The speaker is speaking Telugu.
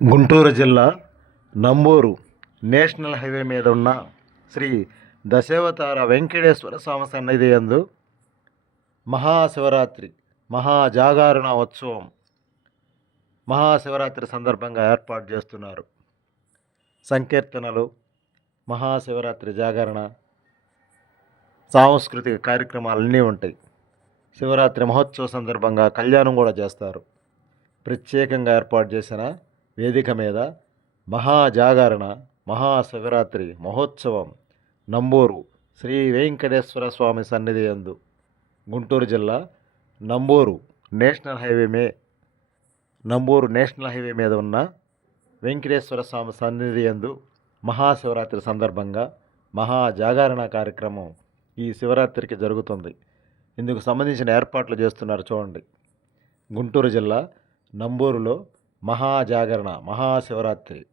గుంటూరు జిల్లా నంబూరు నేషనల్ హైవే మీద ఉన్న శ్రీ దశావతార వెంకటేశ్వర స్వామి సన్నిధి యందు మహాశివరాత్రి మహాజాగరణ ఉత్సవం మహాశివరాత్రి సందర్భంగా ఏర్పాటు చేస్తున్నారు. సంకీర్తనలు, మహాశివరాత్రి జాగరణ, సాంస్కృతిక కార్యక్రమాలన్నీ ఉంటాయి. శివరాత్రి మహోత్సవ సందర్భంగా కళ్యాణం కూడా చేస్తారు. ప్రత్యేకంగా ఏర్పాటు చేసిన వేదిక మీద మహాజాగరణ మహాశివరాత్రి మహోత్సవం నంబూరు శ్రీ వెంకటేశ్వర స్వామి సన్నిధి యందు గుంటూరు జిల్లా నంబూరు నేషనల్ హైవే మీద ఉన్న వెంకటేశ్వర స్వామి సన్నిధి యందు మహాశివరాత్రి సందర్భంగా మహాజాగరణ కార్యక్రమం ఈ శివరాత్రికి జరుగుతుంది. ఇందుకు సంబంధించిన ఏర్పాట్లు చేస్తున్నారు చూడండి. గుంటూరు జిల్లా నంబూరులో మహాజాగరణ మహాశివరాత్రి